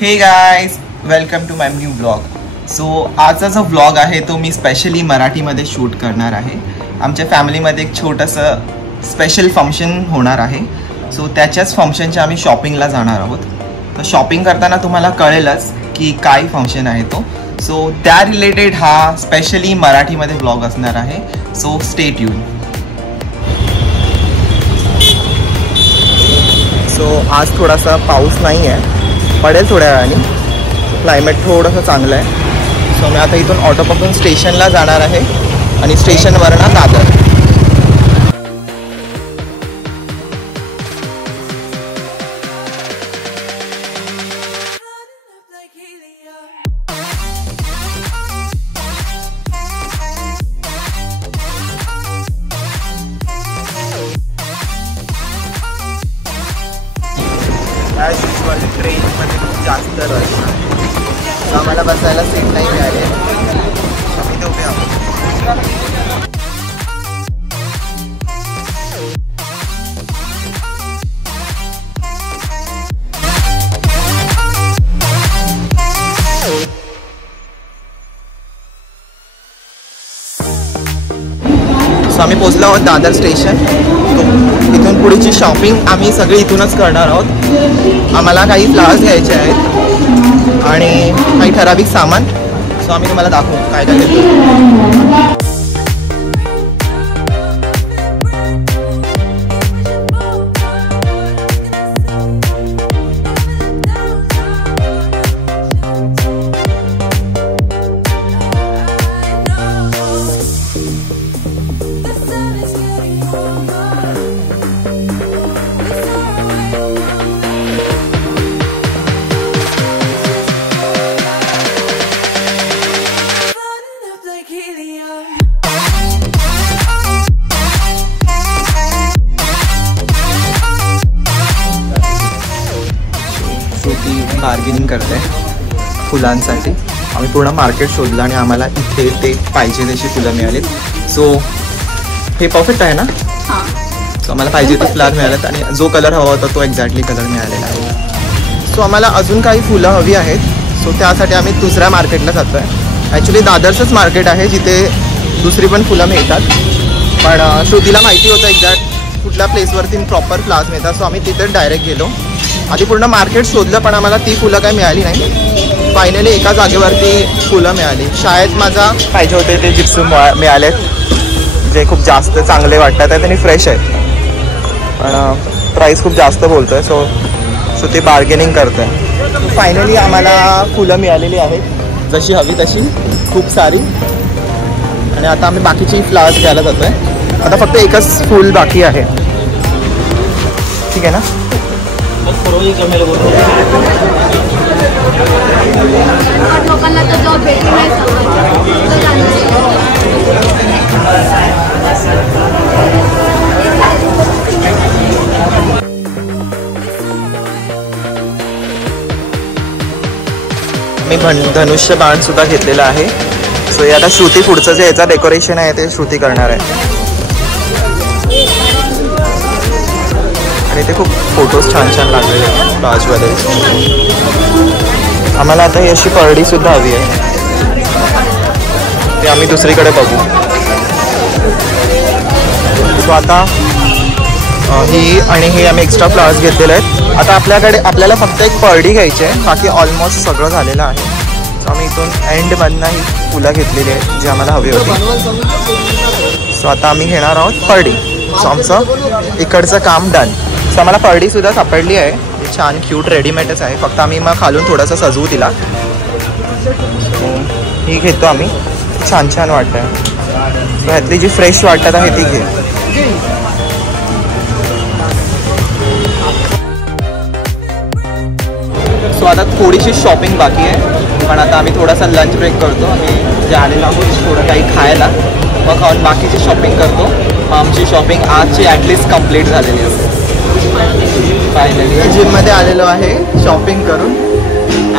हे guys, welcome to my new blog. So आजचा जो व्लॉग आहे तो मी स्पेशली मराठीमध्ये शूट करणार आहे. आमच्या फॅमिलीमध्ये एक छोटंसं स्पेशल फंक्शन होणार आहे. सो त्याच्याच फंक्शनच्या आम्ही शॉपिंगला जाणार आहोत. तर शॉपिंग करताना तुम्हाला कळेलच की काय फंक्शन आहे तो. सो त्या रिलेटेड हा स्पेशली मराठीमध्ये व्लॉग असणार आहे. So stay tune. सो आज थोडासा पाऊस नाही आहे, पडेल थोड्या वेळाने. क्लायमेट थोडंसं चांगलं आहे. सो मी आता इथून ऑटो पकडून स्टेशनला जाणार आहे आणि स्टेशनवरनं दादर. ॲज युजल ट्रेनमध्ये खूप जास्त रश आहे. आम्हाला बसायला सीट नाही मिळाली. आम्ही ते उभे आहोत. सो आम्ही पोचलो आहोत दादर स्टेशन. इथून पुढची शॉपिंग आम्ही सगळी इथूनच करणार आहोत. आम्हाला काही फ्लावर्स घ्यायचे आहेत आणि काही ठराविक सामान. सो आम्ही तुम्हाला दाखवू काय काय घेतो. बार्गेनिंग करते फुलांसाठी. आम्ही पूर्ण मार्केट शोधलं आणि आम्हाला इथे ते पाहिजे तशी फुलं मिळालीत. सो हे परफेक्ट आहे ना. सो आम्हाला पाहिजे ते फ्लावर मिळालेत आणि जो कलर हवा होता तो एक्झॅक्टली कलर मिळालेला आहे. सो आम्हाला अजून काही फुलं हवी आहेत. सो त्यासाठी आम्ही दुसऱ्या मार्केटला जातो आहे. ॲक्च्युली दादरचंच मार्केट आहे जिथे दुसरी पण फुलं मिळतात. पण श्रुतीला माहिती होतं एक्झॅक्ट कुठल्या प्लेसवरती प्रॉपर फ्लावर्स मिळतात. सो आम्ही तिथे डायरेक्ट गेलो. आधी पूर्ण मार्केट शोधलं पण आम्हाला ती फुलं काही मिळाली नाही. फायनली एका जागेवरती फुलं मिळाली. शाळेत माझा पाहिजे होते ते जिप्सू मिळालेत जे खूप जास्त चांगले वाटतात आहे. त्यांनी फ्रेश आहेत पण प्राईस खूप जास्त बोलतो आहे. सो ते बार्गेनिंग करतं आहे. फायनली आम्हाला फुलं मिळालेली आहेत जशी हवी तशी, खूप सारी. आणि आता आम्ही बाकीची फ्लावर्स घ्यायला जातो आहे. आता फक्त एकच फूल बाकी आहे. ठीक आहे ना. मी धनुष्य बाण सुद्धा घेतलेला आहे. सो आता श्रुती पुढचं जे याचा डेकोरेशन आहे ते श्रुती करणार आहे. आणि ते खूप फोटोज छान छान लागलेले आहेत बाजूमध्ये. आम्हाला आता ही अशी परडी सुद्धा हवी आहे. ते आम्ही दुसरीकडे बघू. सो आता ही आणि हे आम्ही एक्स्ट्रा फ्लावर्स घेतलेले आहेत. आता आपल्याला फक्त एक परडी घ्यायची आहे. बाकी ऑलमोस्ट सगळं झालेलं आहे. सो आम्ही इथून एंडमधनं ही फुलं घेतलेली आहेत जी आम्हाला हवी होती. सो आता आम्ही घेणार आहोत परडी. सो आमचं इकडचं काम डन. सो आम्हाला परडीसुद्धा सापडली आहे. ती छान क्यूट रेडीमेडच आहे. फक्त आम्ही मग खालून थोडंसं सजवू तिला. ही घेतो आम्ही. छान छान वाटतं आहे. सो ह्यातली जी फ्रेश वाटत आहे ती घे. सो आता थोडीशी शॉपिंग बाकी आहे पण आता आम्ही थोडासा लंच ब्रेक करतो. आम्ही जे आलेलो आहोत थोडं काही खायला, मग खाऊन बाकीची शॉपिंग करतो. मग आमची शॉपिंग आजची ॲटलिस्ट कंप्लीट झालेली असते. फायनली जिममध्ये आलेलो आहे शॉपिंग करून.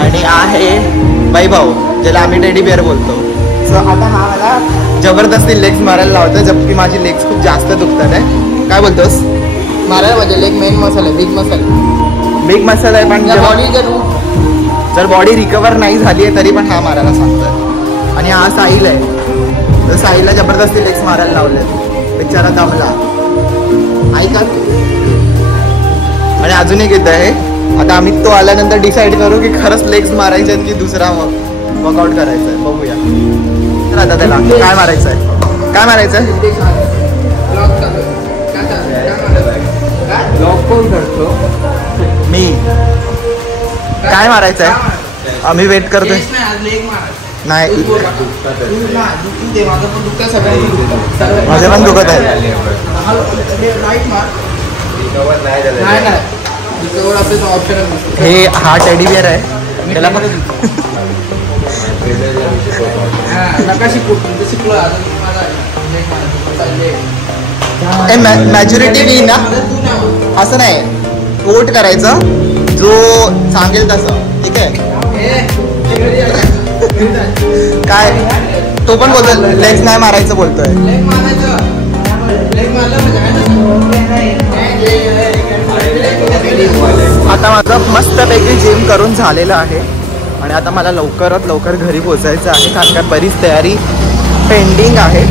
आणि आहे वैभव ज्याला आम्ही टेडी बिअर बोलतो. सो आता हा मला जबरदस्ती लेग्स मारायला लावतो जबकि माझी लेग्स खूप जास्त दुखतात आहे. काय बोलतोस? मारायला माझे लेग मेन मसाला, बिग मसाला आहे. पण जर बॉडी रिकवर नाही झाली आहे तरी पण हा मारायला सांगतात. आणि हा साहिल आहे, तर साहिलला जबरदस्ती लेग्स मारायला लावले, बिचारा दमला ऐका. आणि अजून एक येत आहे, आता आम्ही तो आल्यानंतर डिसाईड करू की खरंच लेग्स मारायचे आहेत की दुसरा वर्कआउट करायचा आहे. बघूया. तर आता त्याला काय मारायचं आहे, काय मारायचं आहे? मी काय मारायचं आहे? आम्ही वेट करतोय. नाही माझे पण दुखत आहे. हे हा टेडी बिअर आहे, त्याला पण मॅच्युरिटी नाही ना, असं नाही. वोट करायचं जो सांगेल तसं, ठीक आहे. काय तो पण बोलतो लेग्स नाही मारायचं बोलतोय. आता माझं मस्तपैकी जिम करून झालेलं आहे आणि आता मला लवकरात लवकर घरी पोचायचं आहे, कारण का बरीच तयारी पेंडिंग आहे.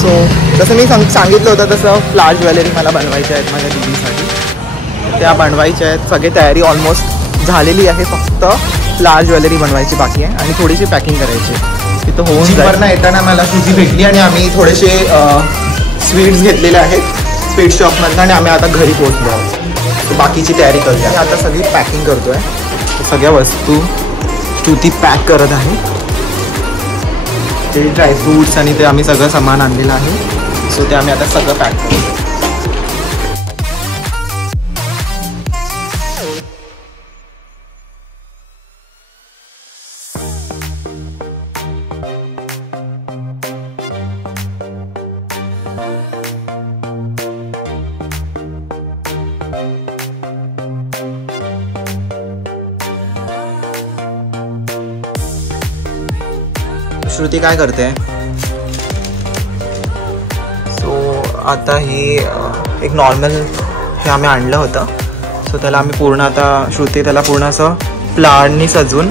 सो जसं मी सांगितलं होतं तसं फ्लाश ज्वेलरी मला बनवायच्या आहेत माझ्या दीदीसाठी, त्या बनवायच्या आहेत. सगळी तयारी ऑलमोस्ट झालेली आहे, फक्त फ्लाश ज्वेलरी बनवायची बाकी आहे आणि थोडीशी पॅकिंग करायची. तिथं होऊन वरनं येताना मला सुजी भेटली आणि आम्ही थोडेसे स्वीट्स घेतलेले आहेत स्वीट शॉपमधनं आणि आम्ही आता घरी पोहोचलो आहोत. बाकीची तयारी करूया. आता सगळी पॅकिंग करतो आहे, सगळ्या वस्तू ती पॅक करत आहे. ते ड्रायफ्रूट्स आणि ते आम्ही सगळं सामान आणलेलं आहे. सो ते आम्ही आता सगळं पॅक करू. श्रुती काय करते? सो आता ही एक नॉर्मल हे आम्ही आणलं होतं. सो त्याला आम्ही पूर्ण आता श्रुती त्याला पूर्ण असं फ्लावरनी सजवून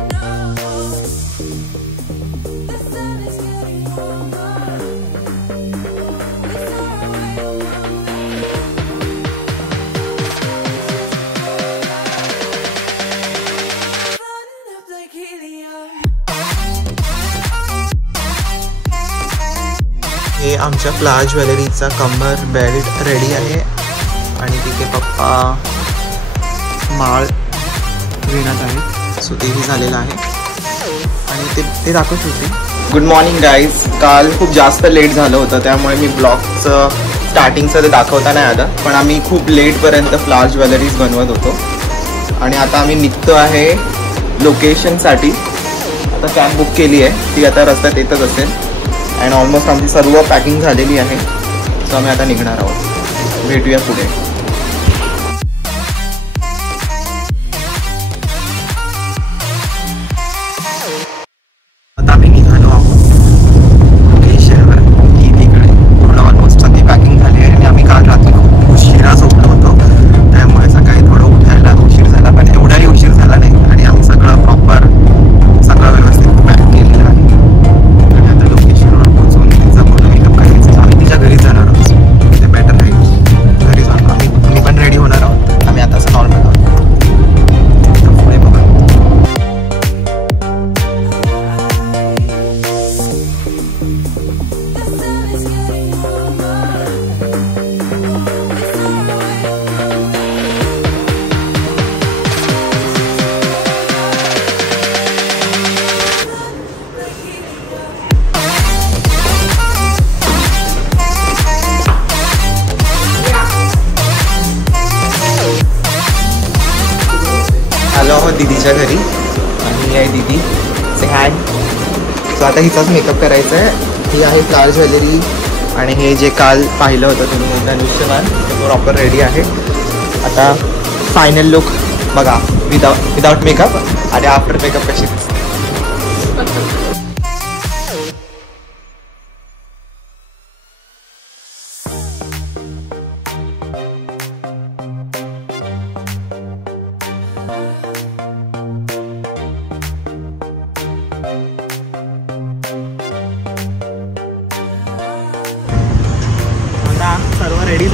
हे आमच्या फ्लावर ज्वेलरीचा कमर बेल्ट रेडी आहे आणि तिथे पप्पा माळ विणत आहेत. सो तेही झालेलं आहे आणि ते दाखवत होते. Good morning guys. काल खूप जास्त लेट झालं होतं त्यामुळे मी ब्लॉगचं स्टार्टिंगचं ते दाखवता नाही आलं, पण आम्ही खूप लेटपर्यंत फ्लावर ज्वेलरीज बनवत होतो आणि आता आम्ही निघतो आहे लोकेशनसाठी. आता कॅब बुक केली आहे, ती आता रस्त्यात येतच असेल अँड ऑलमोस्ट आमची सर्व पॅकिंग झालेली आहे. सो आम्ही आता निघणार आहोत. भेटूया पुढे. आता आम्ही निघालो आहोत लोकेशनवर. की तिकडे पूर्ण ऑलमोस्ट सगळी पॅकिंग झाली आहे आणि आम्ही काल रात्री खूप उशिरा झोपलो होतो त्यामुळे सकाळी थोडं उठायला उशीर झाला, पण एवढाही उशीर झाला नाही आणि आम्ही सगळं प्रॉपर सगळं व्यवस्थित पॅक केलेलं आहे. घरी जाणार आहोत, ते बेटर राहील. घरी जाणार आम्ही पण रेडी होणार आहोत. आम्ही आता असं नॉर्मल आहोत. पुढे बघा. आलो आहोत दीदीच्या घरी आणि ही आहे दीदी. से हॅड. सो आता हिचाच मेकअप करायचा आहे. ही आहे फ्लावर ज्वेलरी आणि हे जे काल पाहिलं होतं तुम्ही धनुष्यमान ते प्रॉपर रेडी आहे. आता फायनल लुक बघा विदाउट मेकअप आणि आफ्टर मेकअप कशी दिसते.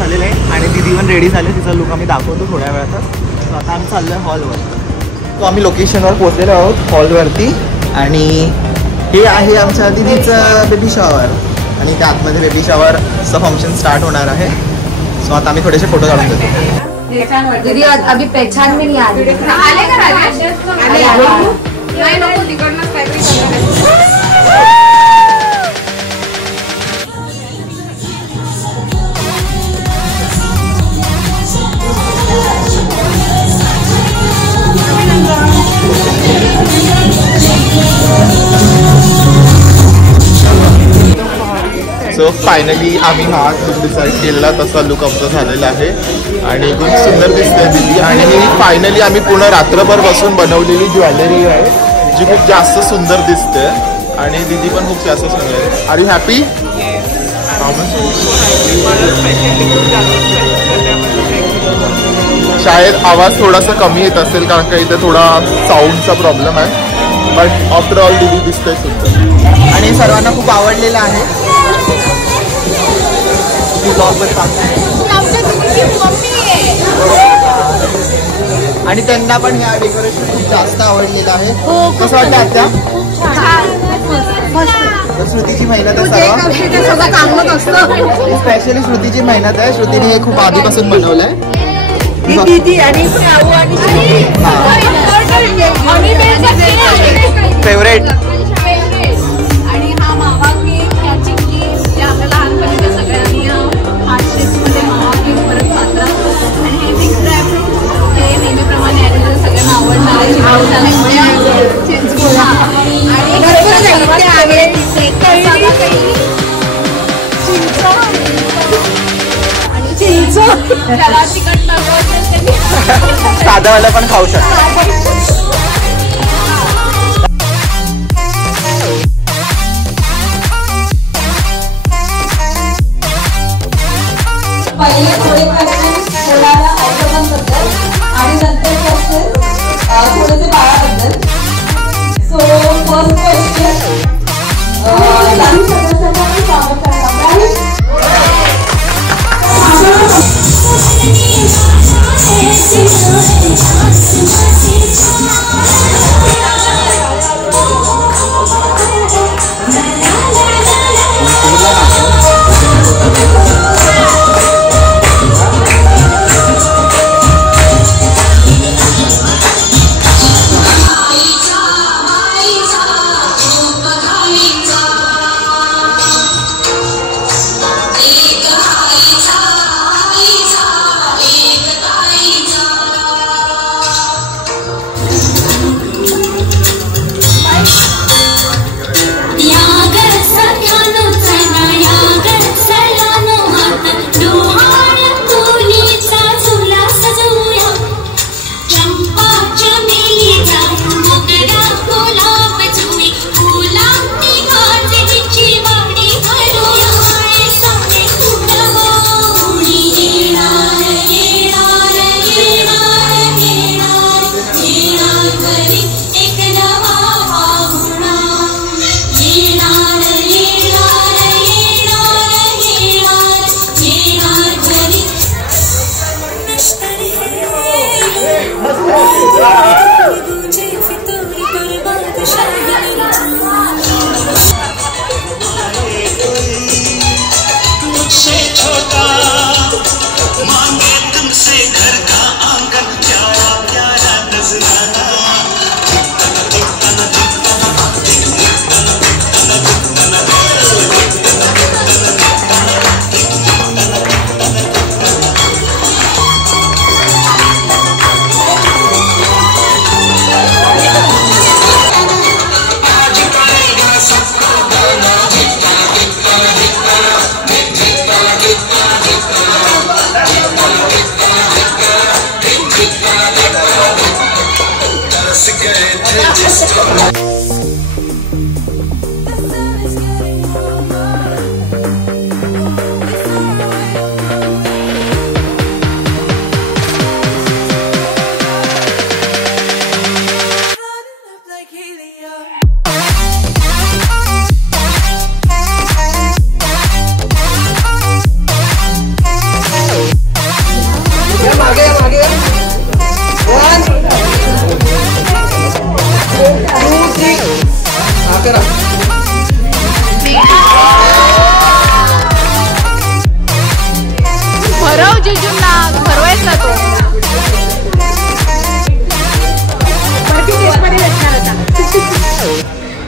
झालेलं आहे आणि दीदी पण रेडी झाले. तिचा लुक आम्ही दाखवतो थोड्या वेळातच. सो आता आम्ही चाललो आहे हॉलवर. तो आम्ही लोकेशनवर पोहोचलेलो आहोत हॉलवरती आणि हे आहे आमच्या दीदीचं बेबी शॉवर आणि त्या आतमध्ये बेबी शॉवरचं फंक्शन स्टार्ट होणार आहे. सो आता आम्ही थोडेसे फोटो काढून देतो. दीदी अभी पहचान में नहीं आ रही. आले का नाही नको तिकडनंच काहीतरी. सो फायनली आम्ही हा लुक डिसाईड केलेला तसा लुक आमचा झालेला आहे आणि खूप सुंदर दिसते दीदी. आणि ही फायनली आम्ही पूर्ण रात्रभर बसून बनवलेली ज्वेलरी आहे जी खूप जास्त सुंदर दिसते आणि दीदी पण खूप जास्त सुंदर आहे. Are you happy? शायद आवाज थोडासा कमी येत असेल कारण का इथे थोडा साऊंडचा प्रॉब्लेम आहे. बट आफ्टर ऑल दीदी दिसते सुंदर आणि सर्वांना खूप आवडलेलं आहे. आणि त्यांना पण या डेकोरेशन खूप जास्त आवडलेलं आहे. कसं वाटतं आत्या? श्रुतीची मेहनत आहे स्पेशली श्रुतीची मेहनत आहे. श्रुतीने हे खूप आधीपासून बनवलंय. फेवरेट आणि हा मावा केक याची केक जे आपल्या लहानपणीच्या सगळ्यांनी हार्टशेप्समध्ये मावा केक परत पात्र आणि हे मिक्स ड्रायफ्रूट हे नेहमीप्रमाणे सगळ्यांना आवडणार त्याला तिखट साधावाला पण खाऊ शकतो. पहिले थोडे कोणाला आयटमांबद्दल आणि नंतर थोडेसे बाळाबद्दल. सो फर्स्ट क्वेश्चन चालू सदस्यांना स्वागत करणार आहे.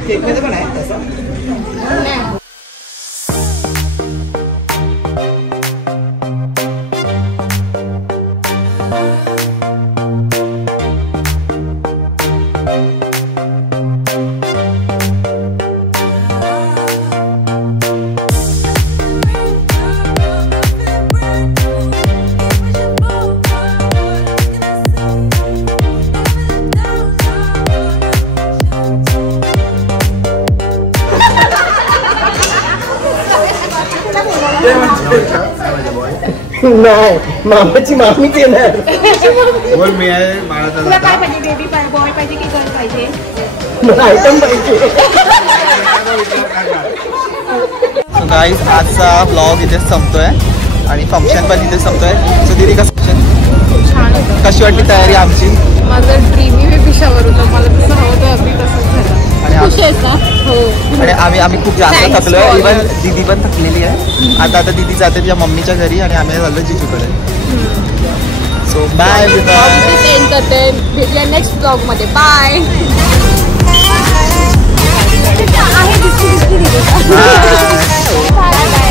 केकमध्ये पण आहे तसं. नाही, मामाची मामीच येणार. बोल मी आहे बाळाचा तुला काय पाहिजे? बेबी बॉय पाहिजे की गर्ल पाहिजे? मला आयटम पाहिजे. सो गाईज आजचा ब्लॉग इथेच संपतोय आणि फंक्शन पण इथेच संपतोय. सो दीदी कसं छान होतं. कशी वाटली तयारी आमची? माझं ड्रीमी बेबीशावर होतं. मला जसं हवं होतं अगदी तसंच झालं. खुश आहेस ना? हो. आणि आम्ही खूप जास्त Thanks थकलोय. for even all. दीदी पण थकलेली आहे. आता दीदी जाते तिच्या मम्मीच्या घरी आणि आम्ही चाललो जिजूकडे. सो बाय एंड करते. भेटूया नेक्स्ट ब्लॉग मध्ये. बाय. आहे बाय.